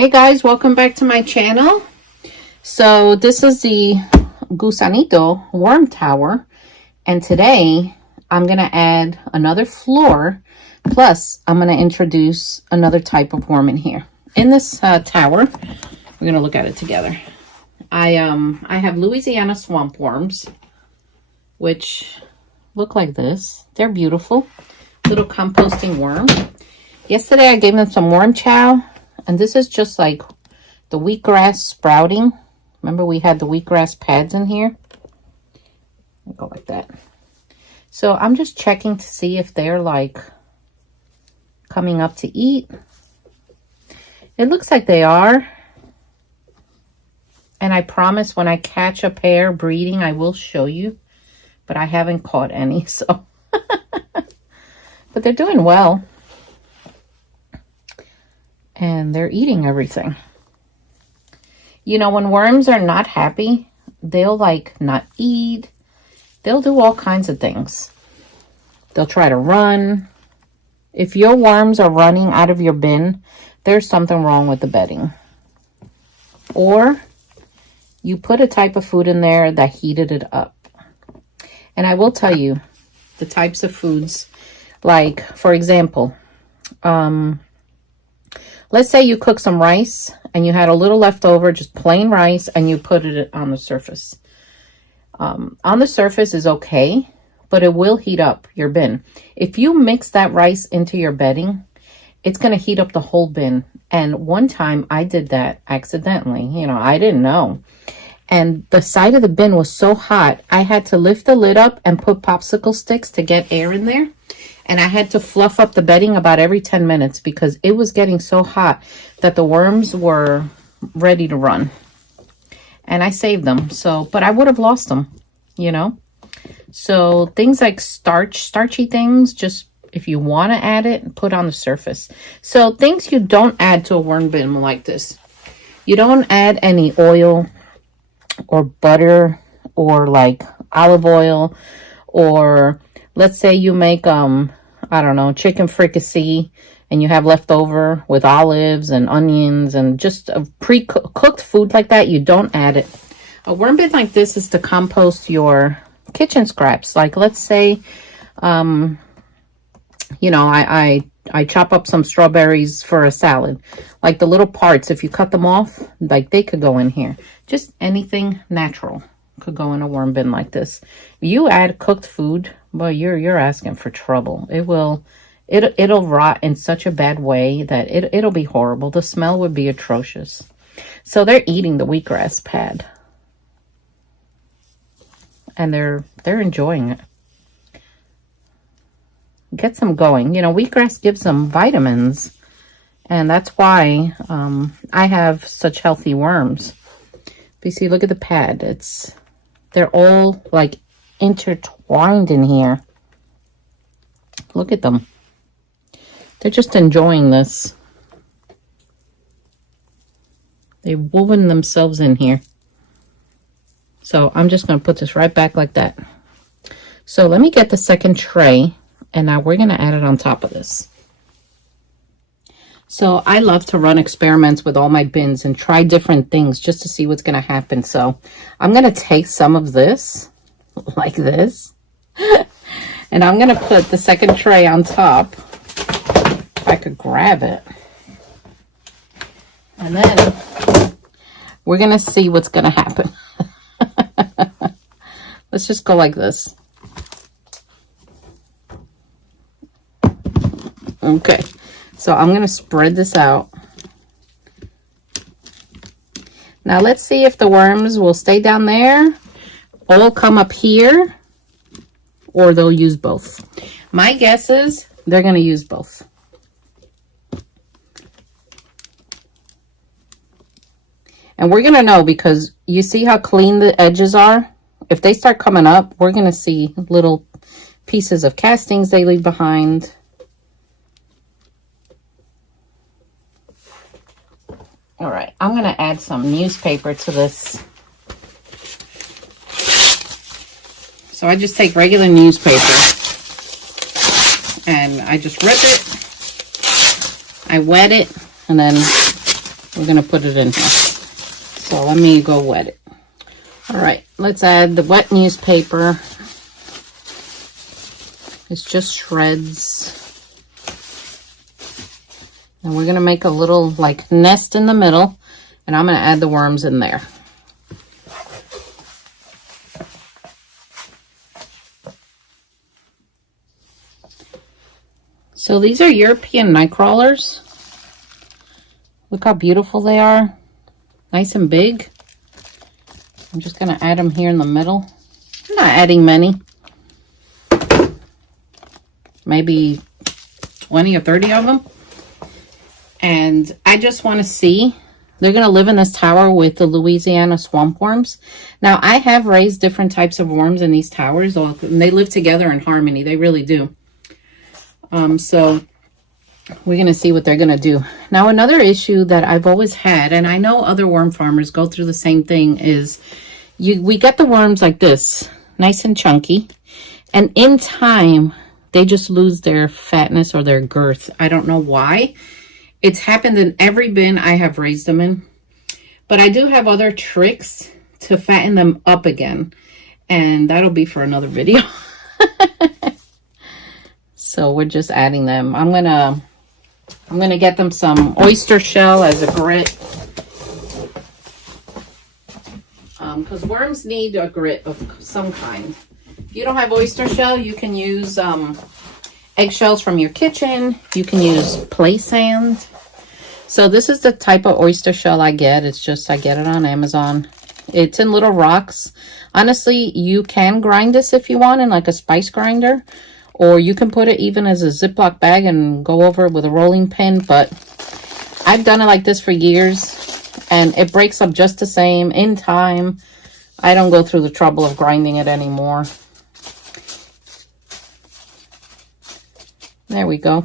Hey guys, welcome back to my channel. So this is the Gusanito worm tower, and today I'm gonna add another floor, plus I'm gonna introduce another type of worm in here. In this tower, we're gonna look at it together. I have Louisiana swamp worms, which look like this. They're beautiful, little composting worm. Yesterday I gave them some worm chow. And this is just like the wheatgrass sprouting. Remember we had the wheatgrass pads in here? Go like that. So I'm just checking to see if they're like coming up to eat. It looks like they are. And I promise when I catch a pair breeding, I will show you. But I haven't caught any, so. But they're doing well. And they're eating everything. You know, when worms are not happy, they'll like not eat. They'll do all kinds of things. They'll try to run. If your worms are running out of your bin, there's something wrong with the bedding. Or you put a type of food in there that heated it up. And I will tell you the types of foods, like, for example, let's say you cook some rice and you had a little left over, just plain rice, and you put it on the surface. On the surface is okay, but it will heat up your bin. If you mix that rice into your bedding, it's going to heat up the whole bin. And one time I did that accidentally. You know, I didn't know. And the side of the bin was so hot, I had to lift the lid up and put popsicle sticks to get air in there. And I had to fluff up the bedding about every 10 minutes because it was getting so hot that the worms were ready to run. And I saved them. So, but I would have lost them, you know. So things like starchy things, just if you want to add it, put on the surface. So things you don't add to a worm bin like this. You don't add any oil or butter or like olive oil, or let's say you make I don't know, chicken fricassee, and you have leftover with olives and onions and just a pre-cooked food like that, you don't add it. A worm bin like this is to compost your kitchen scraps. Like, let's say, you know, I chop up some strawberries for a salad. Like the little parts, if you cut them off, like they could go in here. Just anything natural could go in a worm bin like this. You add cooked food, well, you're asking for trouble. It'll rot in such a bad way that it'll be horrible. The smell would be atrocious. So they're eating the wheatgrass pad, and they're enjoying it. Gets them going. You know, wheatgrass gives them vitamins, and that's why I have such healthy worms. But you see, look at the pad. They're all like intertwined in here. Look at them. They're just enjoying this. They've woven themselves in here. So I'm just going to put this right back like that. So let me get the second tray, and now we're going to add it on top of this. So I love to run experiments with all my bins and try different things just to see what's going to happen. So I'm going to take some of this, like this, and I'm going to put the second tray on top, if I could grab it. And then we're going to see what's going to happen. Let's just go like this. Okay. So I'm going to spread this out. Now let's see if the worms will stay down there, all come up here, or they'll use both. My guess is they're going to use both. And we're going to know because you see how clean the edges are? If they start coming up, we're going to see little pieces of castings they leave behind. All right, I'm going to add some newspaper to this. So I just take regular newspaper and I just rip it, I wet it, and then We're going to put it in here. So let me go wet it. All right, let's add the wet newspaper. It's just shreds. And we're going to make a little like nest in the middle, and I'm going to add the worms in there. So these are European night crawlers. Look how beautiful they are. Nice and big. I'm just going to add them here in the middle. I'm not adding many. Maybe 20 or 30 of them. And I just want to see. They're going to live in this tower with the Louisiana swamp worms. Now, I have raised different types of worms in these towers. And they live together in harmony. They really do. So we're going to see what they're going to do. Now, another issue that I've always had, and I know other worm farmers go through the same thing, is we get the worms like this, nice and chunky. And in time, they just lose their fatness or their girth. I don't know why. It's happened in every bin I have raised them in. But I do have other tricks to fatten them up again. And that'll be for another video. So we're just adding them. I'm gonna get them some oyster shell as a grit. Because worms need a grit of some kind. If you don't have oyster shell, you can use eggshells from your kitchen. You can use play sand. So this is the type of oyster shell I get. It's just, I get it on Amazon. It's in little rocks. Honestly, you can grind this if you want in like a spice grinder. Or you can put it even as a Ziploc bag and go over it with a rolling pin. But I've done it like this for years. And it breaks up just the same in time. I don't go through the trouble of grinding it anymore. There we go.